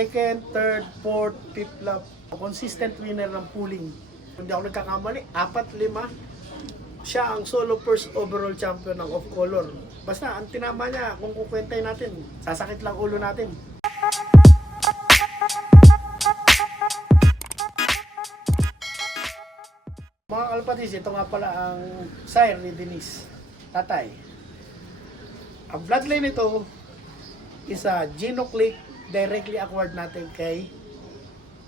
Second, third, fourth, fifth lap. Consistent winner ng pooling. Kung di ako nagkakamali, apat, lima. Siya ang solo first overall champion ng off color. Basta, ang tinama niya, kung kukwentay natin, sasakit lang ulo natin. Mga kalpatis, ito nga pala ang sire ni Denise. Tatay. Ang bloodline nito is a Genoclick directly acquired natin kay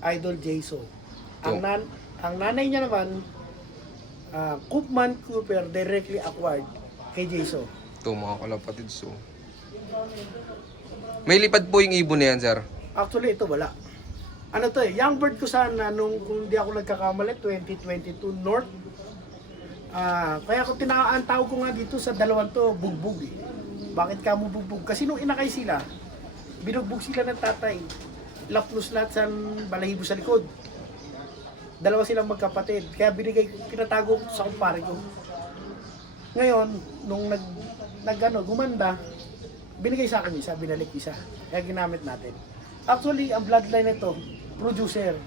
Idol Jaso. Ang, nan ang nanay niya naman, uh, Koopman Cooper directly acquired kay Jaso. Ito mga kalapatid, so. May lipad po yung ibon na yan, sir. Actually, ito wala. Ano to eh, young bird ko sana nung kung di ako nagkakamali, 2022 North. Ah, kaya kung tinaan tawag ko nga dito sa dalawang to, bugbog eh. Bakit ka mo bugbog? Kasi nung inakay sila, binugbog sila ng tatay. Lapnos lahat sa balahibo sa likod. Dalawa silang magkapatid. Kaya binigay, pinatago sa kumpare ko. Ngayon, nung nag, nag ano, gumanda, binigay sa akin isa, binalik isa. Kaya ginamit natin. Actually, ang bloodline nito, producer.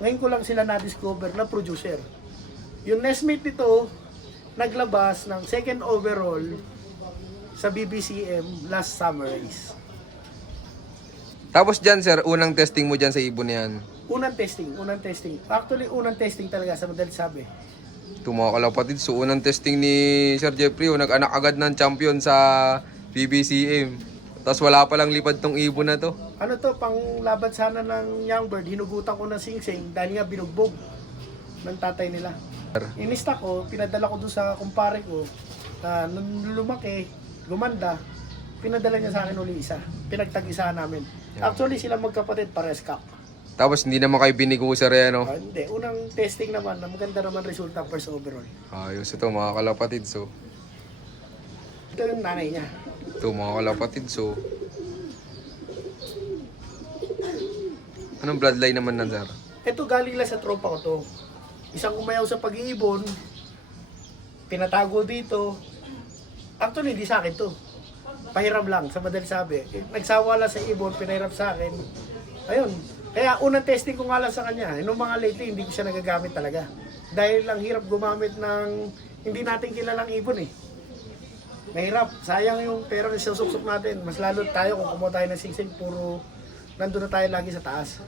Ngayon ko lang sila na-discover na producer. Yung nestmate nito, naglabas ng second overall sa BBCM last summer race. Tapos dyan, sir, unang testing mo dyan sa ibon na yan. Unang testing, unang testing. Actually, unang testing talaga sa madali sabi. Ito mga kalapatid, so unang testing ni Sir Jeffrey, oh, nag-anak agad ng champion sa PBCM. Tapos wala palang lipad tong ibon na to. Ano to, pang laban sana ng young bird, hinugutan ko ng sing-sing dahil nga binugbog ng tatay nila. Inista ko, pinadala ko doon sa kumpare ko, na nung lumaki, gumanda, pinadala niya sa akin uli isa. Pinagtag-isa namin. Actually, sila magkapatid, pares kak. Tapos hindi naman kayo binigo, sir, eh, no? Ah, hindi, unang testing naman, na maganda naman resulta first overall. Ayos ito mga kalapatid, so. Ito yung nanay niya. Ito mga kalapatid, so. Anong bloodline naman nan, sir? Ito galing lang sa tropa ko to. Isang umayaw sa pag-iibon, pinatago dito. Actually, hindi sa akin to. Pahiram lang, sa madali sabi. Nagsawa lang sa ibon, pinahirap sa akin. Ayun. Kaya unang testing ko nga lang sa kanya. Nung mga lately, hindi ko siya nagagamit talaga. Dahil lang hirap gumamit ng hindi natin kilalang ibon eh. Mahirap. Sayang yung pera na susuksok natin. Mas lalo tayo kung kumuha tayo ng singsing, puro nandun na tayo lagi sa taas.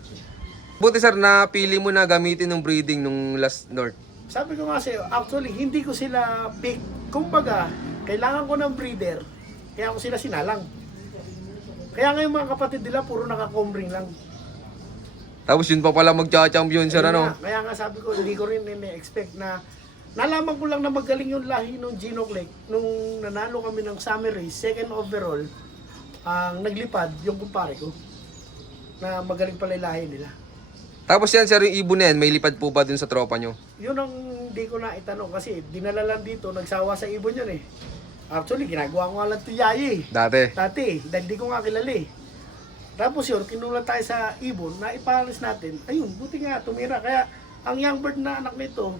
Buti sir, napili mo na gamitin ng breeding nung last North. Sabi ko nga sa'yo, actually, hindi ko sila pick. Kumbaga, kailangan ko ng breeder, kaya ako sila sinalang. Kaya ngayon mga kapatid nila, puro naka-combring lang. Tapos yun pa pala magcha-champion sir, Kaya ano? nga, Kaya nga sabi ko, hindi ko rin ini-expect na nalaman ko lang na magaling yung lahi ng Gino Click nung nanalo kami ng summer race, second overall, ang naglipad yung kumpare ko na magaling pala yung lahi nila. Tapos yan sir, yung ibon na yan, may lipad po ba dun sa tropa nyo? Yun ang hindi ko na itanong kasi dinala lang dito, nagsawa sa ibon yun eh. Actually, ginagawa ko nga lang ito yayi eh. Dati. Dati, dahil di ko nga kilala eh. Tapos yun, kinulat tayo sa ibon na ipalis natin. Ayun, buti nga, tumira. Kaya, ang young bird na anak nito,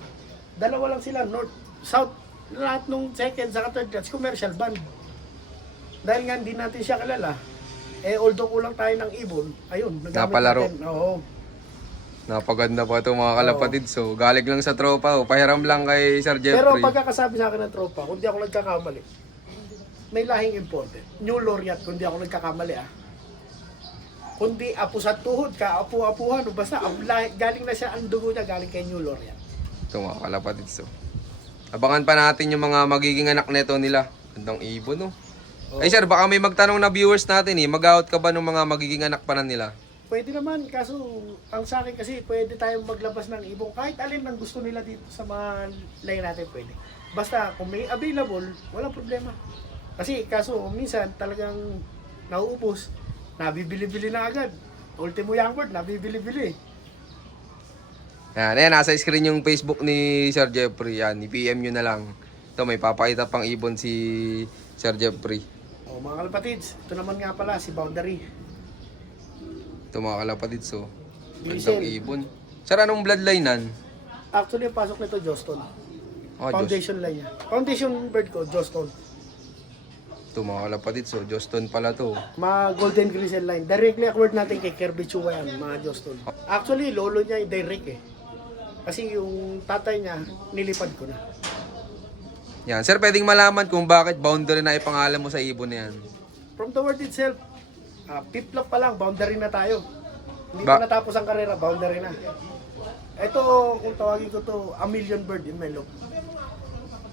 dalawa lang sila, north, south, lahat nung second sa third class, commercial band. Dahil nga hindi natin siya kilala, eh although kulang tayo ng ibon, ayun, nagamit Napalaro. natin. Oo. Napaganda pa ito mga kalapatid. So, galing lang sa tropa. Oh. Pahiram lang kay Sir Pero Jeffrey. pagkakasabi sa akin ng tropa, kung di ako nagkakamali, may lahing imported. New Laureate, kung di ako nagkakamali ah. Kundi apo sa tuhod ka, apu-apuhan, o basta ang lahi- galing na siya, ang dugo niya galing kay New Laureate. Ito mga kalapatid. So, abangan pa natin yung mga magiging anak neto nila. Gandang ibon, no? Ay sir, baka may magtanong na viewers natin eh. Mag-out ka ba ng mga magiging anak pa na nila? Pwede naman, kaso ang sa akin kasi pwede tayong maglabas ng ibong kahit alin ang gusto nila dito sa mga line natin pwede. Basta kung may available, walang problema. Kasi kaso minsan talagang nauubos, nabibili-bili na agad. Ultimo young bird, nabibili-bili. Yan, ayan, nasa screen yung Facebook ni Sir Jeffrey. Yan, i-PM nyo na lang. Ito, may papakita pang ibon si Sir Jeffrey. O mga kalapatids, ito naman nga pala si Boundary. Ito mga kalapatid, so. Diesel. Gandang ibon. Sir, anong bloodline nan? Actually, yung pasok nito, Joston. Oh. Foundation line niya. Foundation bird ko, Joston. Ito mga kalapatid, so Joston pala to. Mga Golden Gristle Line. Directly acquired natin kay Kirby Chua yan, mga Joston. Actually, lolo niya yung Derek eh. Kasi yung tatay niya, nilipad ko na. Yan, sir, pwedeng malaman kung bakit boundary na ipangalan mo sa ibon na yan. From the word itself, uh, piplop pa lang, boundary na tayo. Hindi Ba- pa natapos ang karera, boundary na. Ito, kung tawagin ko to, a million bird in my look.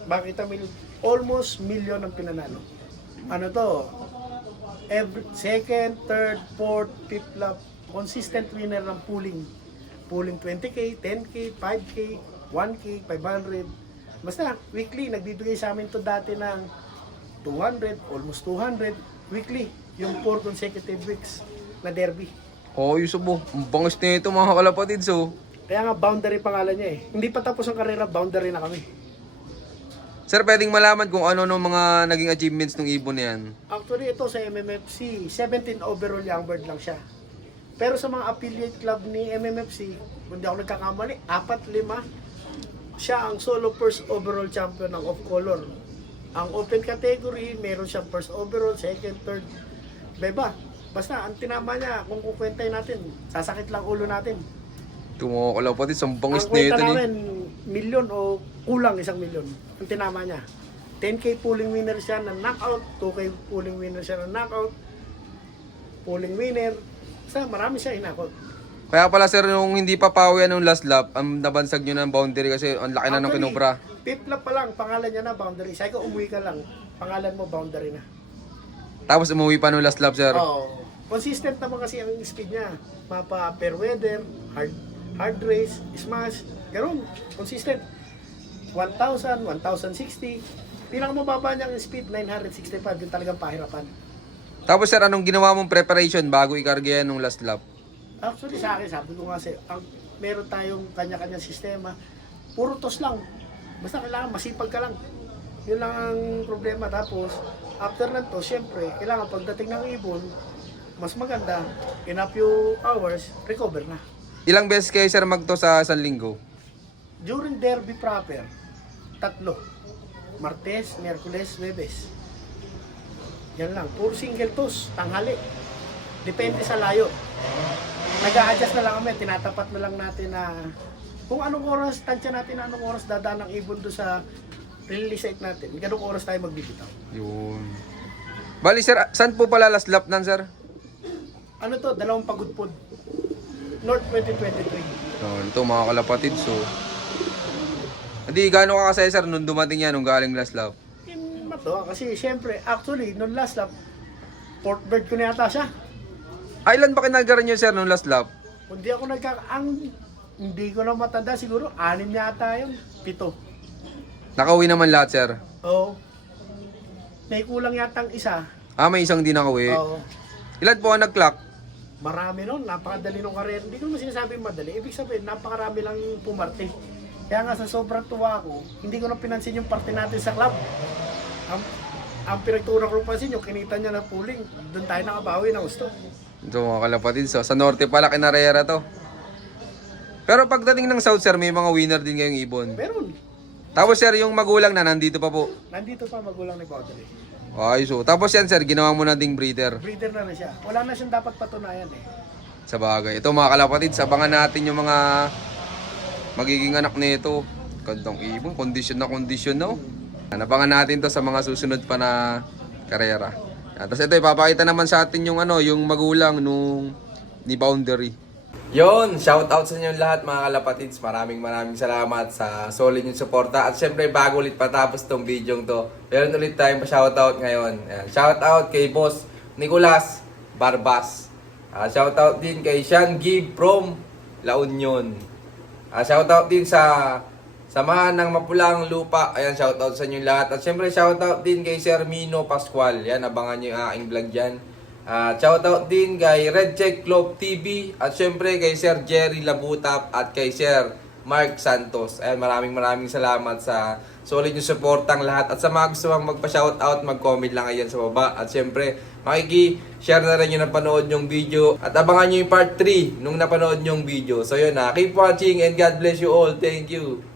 Bakit a million? Almost million ang pinanalo. Ano to? Every, second, third, fourth, fifth lap, consistent winner ng pooling. Pooling 20k, 10k, 5k, 1k, 500. Basta, weekly, nagbibigay sa amin to dati ng 200, almost 200, weekly. Yung 4 consecutive weeks na derby. Oh, Yusuf, oh. Ang bangis na ito mga kalapatid, so. Kaya nga boundary pangalan niya eh. Hindi pa tapos ang karera, boundary na kami. Sir, pwedeng malaman kung ano ng mga naging achievements ng ibon na yan. Actually ito sa MMFC, 17 overall young bird lang siya. Pero sa mga affiliate club ni MMFC, kung di ako nagkakamali, 4-5, siya ang solo first overall champion ng off color. Ang open category, meron siyang first overall, second, third. Beba, basta ang tinama niya, kung kukwentay natin, sasakit lang ulo natin. Ito mga kalapatid, ang bangis Ang na kwenta ito ni. namin, milyon o kulang isang milyon. Ang tinama niya. 10k pulling winner siya na knockout, 2k pulling winner siya na knockout, pulling winner. Basta marami siya inakot. Kaya pala sir, nung hindi pa pawi nung last lap, ang nabansag nyo ng boundary kasi ang laki na ng Actually, kinubra. Fifth lap pa lang, pangalan niya na boundary. Sabi ko, umuwi ka lang. Pangalan mo boundary na. Tapos umuwi pa nung last lap sir. Oo. Consistent naman kasi ang speed niya. Mapa fair weather, hard hard race, smash, ganun. Consistent. 1,000, 1,060. Pinakamababa niyang speed, 965. Yung talagang pahirapan. Tapos sir, anong ginawa mong preparation bago ikarga yan nung last lap? Actually sa akin, sabi ko nga sa'yo, ang, meron tayong kanya-kanyang sistema. Puro tos lang. Basta kailangan masipag ka lang. Yun lang ang problema. Tapos, after ng to, syempre, kailangan pagdating ng ibon, mas maganda, in a few hours, recover na. Ilang beses kayo sir magto sa isang linggo? During derby proper, tatlo. Martes, Merkules, Webes. Yan lang. Puro single toss, tanghali. Depende sa layo. Nag-a-adjust na lang kami, tinatapat na lang natin na kung anong oras, tansya natin na anong oras dadaan ng ibon doon sa release site natin. Ganong oras tayo magbibitaw. Yun. Bali sir, saan po pala last lap nan sir? Ano to? Dalawang pagudpod. North 2023. No, ito mga kalapatid, so... Hindi, gaano ka kasaya sir nung dumating yan, nung galing last lap? Mato, kasi syempre, actually, nung last lap, port bird ko na yata siya. Ilan ba kinagaran nyo sir nung last lap? Kung di ako nagka... Ang, hindi ko na matanda siguro, anim yata yun. Pito. Nakauwi naman lahat sir. Oo. May kulang yatang isa. Ah, may isang di nakauwi. Oo. Ilan po ang nag-clock? Marami nun, napakadali ng karera. Hindi ko naman sinasabing madali. Ibig sabihin, napakarami lang pumarte. Kaya nga sa sobrang tuwa ko, hindi ko na pinansin yung parte natin sa club. Ang, ang pinagturo ko pansin yung kinita niya na pooling. Doon tayo nakabawi na gusto. Ito mga kalapatid, so sa norte pala kinarera to. Pero pagdating ng south sir, may mga winner din ngayong ibon. Meron. Tapos sir, yung magulang na nandito pa po. Nandito pa magulang ni Boundary. Ay, so. Tapos yan sir, ginawa mo na ding breeder. Breeder na rin siya. Wala na siyang dapat patunayan eh. Sa bagay. Ito mga kalapatid, sabangan natin yung mga magiging anak nito. Gandang ibon, kondisyon na kondisyon na. oh. Nabangan natin to sa mga susunod pa na karera. Tapos ito, ipapakita naman sa atin yung ano, yung magulang nung ni Boundary. Yon, shout out sa inyo lahat mga kalapatids. Maraming maraming salamat sa solid yung suporta. At syempre bago ulit patapos tong video to, meron ulit tayong pa-shout out ngayon. Ayan, shout out kay Boss Nicolas Barbas. Ah, shout out din kay Sean Gib from La Union. Ah, shout out din sa Samahan ng Mapulang Lupa. Ayan, shout out sa inyo lahat. At syempre shout out din kay Sir Mino Pascual. Yan, abangan niyo yung aking vlog diyan. At shout out din kay Red Check Club TV at syempre kay Sir Jerry Labutap at kay Sir Mark Santos. Ayan, maraming maraming salamat sa solid yung supportang lahat. At sa mga gusto mang magpa-shoutout, mag-comment lang ayan sa baba. At syempre, makiki-share na rin yung napanood yung video. At abangan nyo yung part 3 nung napanood yung video. So yun na, keep watching and God bless you all. Thank you.